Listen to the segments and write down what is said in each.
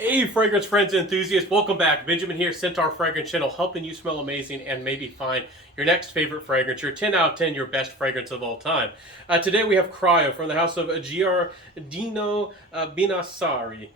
Hey, fragrance friends and enthusiasts, welcome back. Benjamin here, Centaur Fragrance Channel, helping you smell amazing and maybe find your next favorite fragrance, your 10 out of 10, your best fragrance of all time. Today we have Crio from the house of GIARDINO BENESSERE.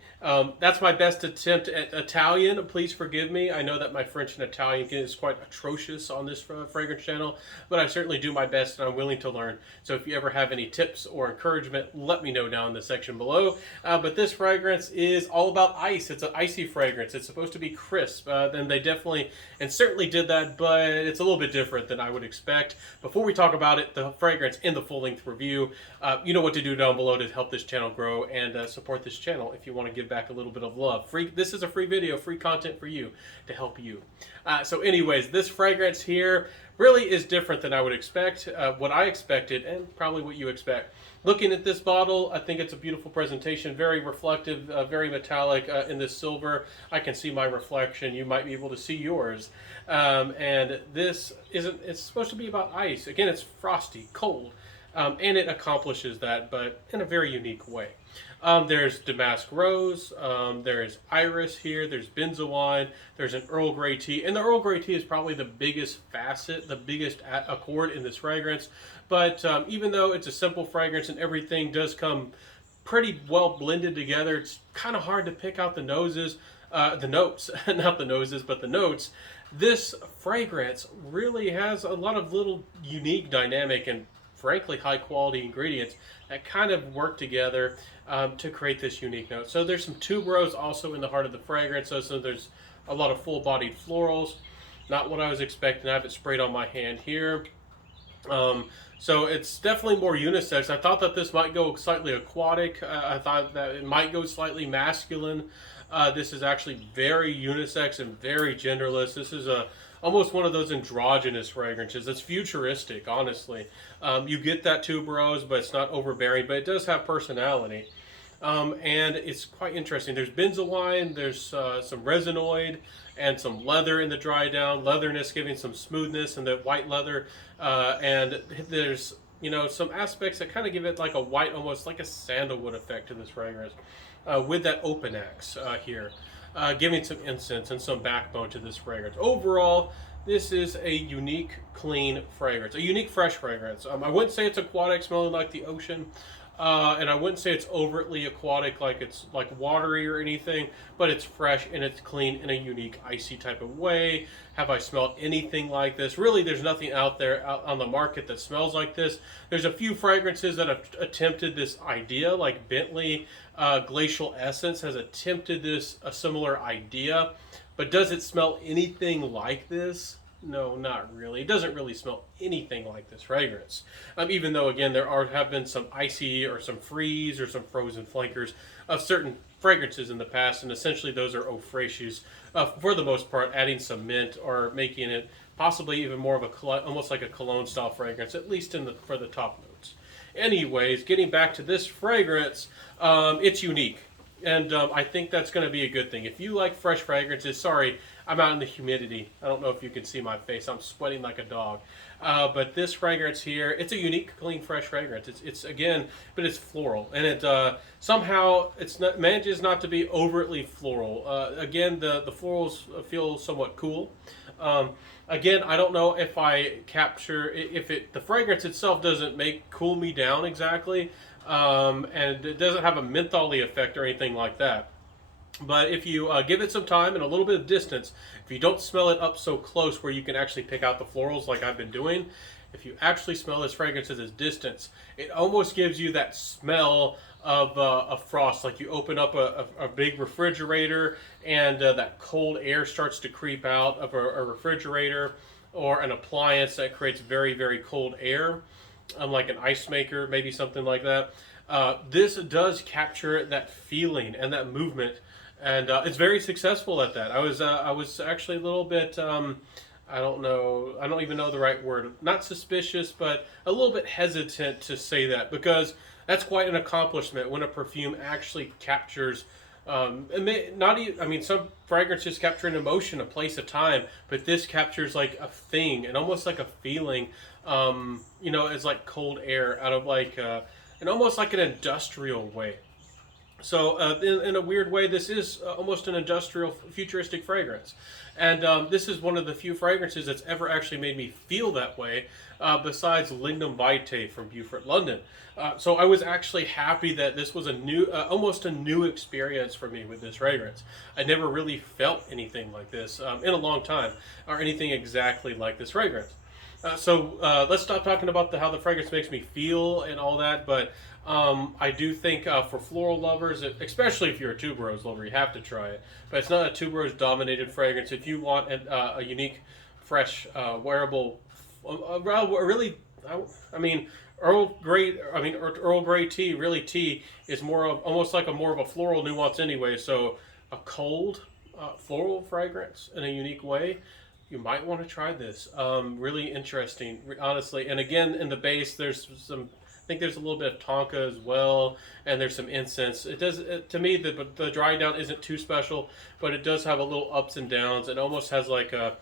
That's my best attempt at Italian. Please forgive me. I know that my French and Italian is quite atrocious on this fragrance channel, but I certainly do my best and I'm willing to learn. So if you ever have any tips or encouragement, let me know down in the section below. But this fragrance is all about ice. It's an icy fragrance. It's supposed to be crisp. Then they definitely and certainly did that, but it's a little bit different than I would expect. Before we talk about it, the fragrance in the full-length review, you know what to do down below to help this channel grow and support this channel if you want to give back a little bit of love. This is a free video, free content for you to help you. So anyways, this fragrance here really is different than I would expect, what I expected, and probably what you expect. Looking at this bottle, I think it's a beautiful presentation, very reflective, very metallic in this silver. I can see my reflection. You might be able to see yours. And this it's supposed to be about ice. Again, it's frosty, cold, and it accomplishes that, but in a very unique way. There's damask rose, there's iris here, there's benzoin, there's an Earl Grey tea, and the Earl Grey tea is probably the biggest facet, the biggest accord in this fragrance. But even though it's a simple fragrance and everything does come pretty well blended together, it's kind of hard to pick out the notes, not the noses, but the notes. This fragrance really has a lot of little unique dynamic and frankly high quality ingredients that kind of work together to create this unique note. So there's some tuberose also in the heart of the fragrance, so there's a lot of full-bodied florals. Not what I was expecting. I have it sprayed on my hand here. So it's definitely more unisex. I thought that this might go slightly aquatic. I thought that it might go slightly masculine. This is actually very unisex and very genderless. This is almost one of those androgynous fragrances. It's futuristic, honestly. You get that tuberose, but it's not overbearing, but it does have personality. And it's quite interesting. There's benzoin, there's some resinoid, and some leather in the dry down. Leatherness giving some smoothness in the white leather. And there's, some aspects that kind of give it like a white, almost like a sandalwood effect to this fragrance. With that open axe here. Giving some incense and some backbone to this fragrance. Overall, this is a unique, clean fragrance. A unique, fresh fragrance. I wouldn't say it's aquatic, smelling like the ocean. And I wouldn't say it's overtly aquatic, like it's like watery or anything, but it's fresh and it's clean in a unique, icy type of way. Have I smelled anything like this? Really, there's nothing out there on the market that smells like this. There's a few fragrances that have attempted this idea, like Bentley Glacial Essence has attempted a similar idea, but does it smell anything like this? No, not really. It doesn't really smell anything like this fragrance. Even though, again, have been some icy or some freeze or some frozen flankers of certain fragrances in the past, and essentially those are eau fraiches, for the most part, adding some mint or making it possibly even more of almost like a cologne style fragrance, at least for the top notes. Anyways, getting back to this fragrance, it's unique. And I think that's going to be a good thing. If you like fresh fragrances, sorry, I'm out in the humidity. I don't know if you can see my face. I'm sweating like a dog. But this fragrance here, it's a unique, clean, fresh fragrance. It's again, but it's floral. And it somehow manages not to be overtly floral. Again, the florals feel somewhat cool. Again, I don't know if I capture, the fragrance itself doesn't cool me down exactly. And it doesn't have a mentholy effect or anything like that. But if you give it some time and a little bit of distance, if you don't smell it up so close where you can actually pick out the florals like I've been doing, if you actually smell this fragrance at this distance, it almost gives you that smell of frost, like you open up a big refrigerator and that cold air starts to creep out of a refrigerator or an appliance that creates very, very cold air. Like an ice maker, maybe something like that. This does capture that feeling and that movement, and it's very successful at that. I was actually a little bit, I don't even know the right word. Not suspicious, but a little bit hesitant to say that, because that's quite an accomplishment when a perfume actually captures. Some fragrances capture an emotion, a place, a time, but this captures like a thing and almost like a feeling, as like cold air out of like, and almost like an industrial way. So in a weird way, this is almost an industrial, futuristic fragrance. And this is one of the few fragrances that's ever actually made me feel that way, besides Lignum Vitae from Beaufort, London. So I was actually happy that this was a new, almost a new experience for me with this fragrance. I never really felt anything like this in a long time, or anything exactly like this fragrance. So let's stop talking about how the fragrance makes me feel and all that. But I do think for floral lovers, especially if you're a tuberose lover, you have to try it. But it's not a tuberose dominated fragrance. If you want a unique, fresh, wearable, really, I mean, Earl Grey tea, really tea, is more of almost like more of a floral nuance anyway. So a cold floral fragrance in a unique way, you might want to try this. Really interesting, honestly. And again, in the base, there's some. I think there's a little bit of tonka as well, and there's some incense. It does to me the dry down isn't too special, but it does have a little ups and downs. It almost has like a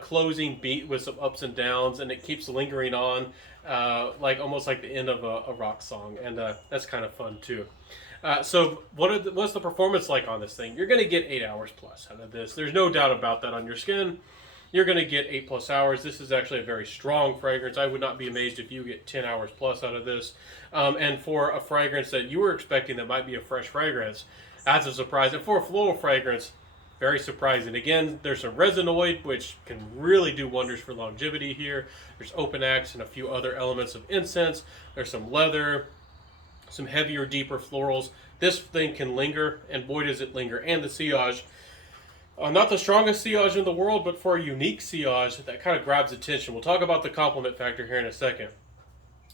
closing beat with some ups and downs, and it keeps lingering on, like almost like the end of a rock song, and that's kind of fun too. So what's the performance like on this thing? You're going to get 8 hours plus out of this. There's no doubt about that on your skin. You're going to get 8+ hours. This is actually a very strong fragrance. I would not be amazed if you get 10 hours plus out of this. And for a fragrance that you were expecting that might be a fresh fragrance, that's a surprise. And for a floral fragrance, very surprising. Again, there's a resinoid, which can really do wonders for longevity here. There's open axe and a few other elements of incense. There's some leather, some heavier, deeper florals. This thing can linger, and boy does it linger. And the sillage. Not the strongest sillage in the world, but for a unique sillage that kind of grabs attention. We'll talk about the complement factor here in a second.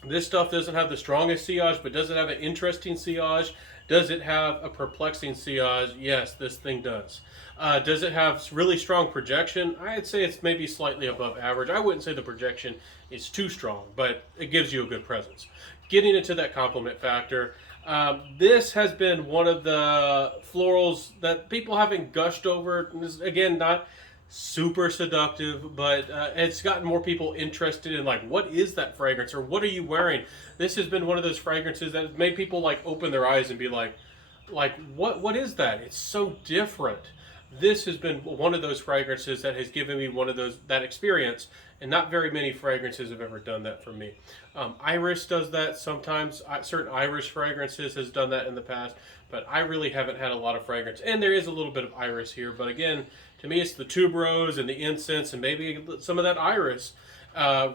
This stuff doesn't have the strongest sillage, but does it have an interesting sillage? Does it have a perplexing sillage? Yes, this thing does. Does it have really strong projection? I'd say it's maybe slightly above average. I wouldn't say the projection is too strong, but it gives you a good presence. Getting into that complement factor, this has been one of the florals that people haven't gushed over. This, again, not super seductive, but it's gotten more people interested in, like, what is that fragrance, or what are you wearing? This has been one of those fragrances that has made people like open their eyes and be like what is that? It's so different. This has been one of those fragrances that has given me that experience, and not very many fragrances have ever done that for me. Iris does that sometimes. Certain Irish fragrances has done that in the past, but I really haven't had a lot of fragrance. And there is a little bit of iris here, but again, to me, it's the tuberose and the incense and maybe some of that iris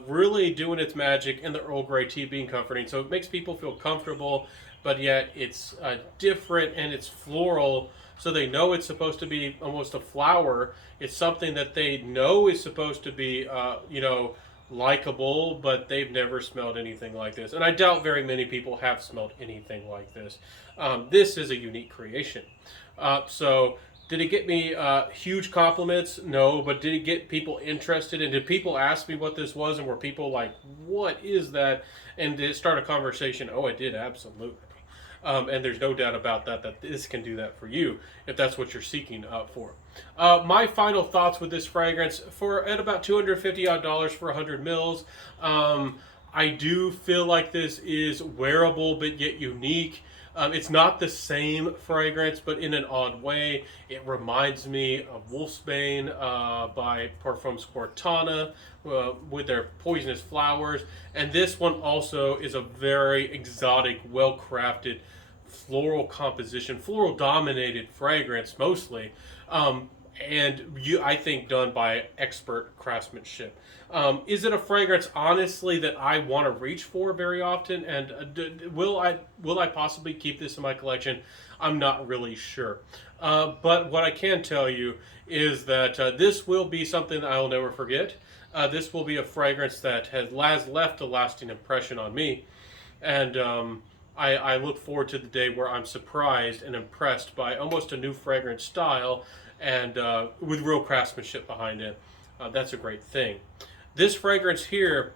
really doing its magic, and the Earl Grey tea being comforting. So it makes people feel comfortable, but yet it's different and it's floral. So they know it's supposed to be almost a flower. It's something that they know is supposed to be, likable, but they've never smelled anything like this. And I doubt very many people have smelled anything like this. This is a unique creation. So did it get me huge compliments? No, but did it get people interested? And did people ask me what this was? And were people like, what is that? And did it start a conversation? Oh, it did, absolutely. And there's no doubt about that this can do that for you if that's what you're seeking for. My final thoughts with this fragrance, at about $250 for 100 mils. I do feel like this is wearable but yet unique. It's not the same fragrance, but in an odd way. It reminds me of Wolfsbane by Parfums Cortana with their poisonous flowers. And this one also is a very exotic, well-crafted floral composition, floral-dominated fragrance mostly. I think done by expert craftsmanship. Is it a fragrance, honestly, that I want to reach for very often? And will I possibly keep this in my collection? I'm not really sure. But what I can tell you is that this will be something that I will never forget. This will be a fragrance that has left a lasting impression on me. And I look forward to the day where I'm surprised and impressed by almost a new fragrance style, and with real craftsmanship behind it. That's a great thing. This fragrance here,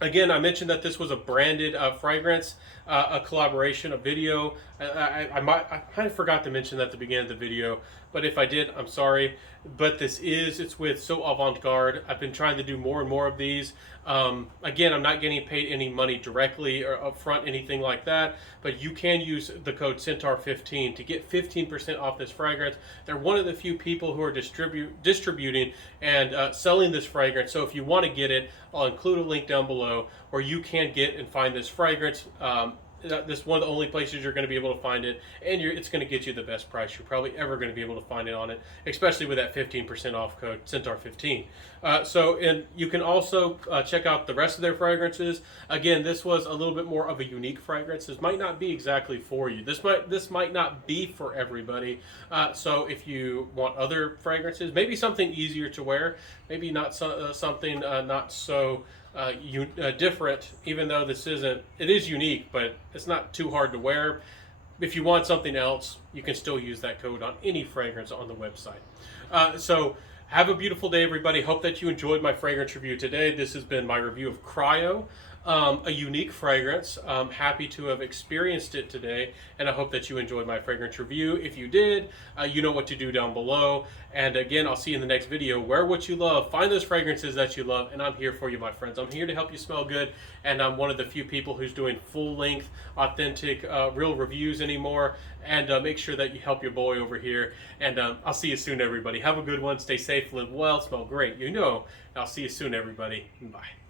again, I mentioned that this was a branded fragrance, a collaboration, a video. I kind of forgot to mention that at the beginning of the video, but if I did, I'm sorry. But it's with So Avant Garde. I've been trying to do more and more of these. Again, I'm not getting paid any money directly or upfront, anything like that, but you can use the code Centaur15 to get 15% off this fragrance. They're one of the few people who are distributing and selling this fragrance. So if you want to get it, I'll include a link down below where you can get and find this fragrance. This is one of the only places you're going to be able to find it, and it's going to get you the best price you're probably ever going to be able to find it on it, especially with that 15% off code Centaur15. And you can also check out the rest of their fragrances. Again, this was a little bit more of a unique fragrance. This might not be exactly for you. This might not be for everybody. So if you want other fragrances, maybe something easier to wear, maybe not something not so different, even though it is unique, but it's not too hard to wear. If you want something else, you can still use that code on any fragrance on the website. So have a beautiful day, everybody. Hope that you enjoyed my fragrance review today. This has been my review of Crio, a unique fragrance. I'm happy to have experienced it today, and I hope that you enjoyed my fragrance review. If you did, you know what to do down below. And again, I'll see you in the next video. Wear what you love, find those fragrances that you love, and I'm here for you, my friends. I'm here to help you smell good, and I'm one of the few people who's doing full-length, authentic, real reviews anymore. And make sure that you help your boy over here. And I'll see you soon, everybody. Have a good one. Stay safe, live well, smell great. I'll see you soon, everybody. Bye.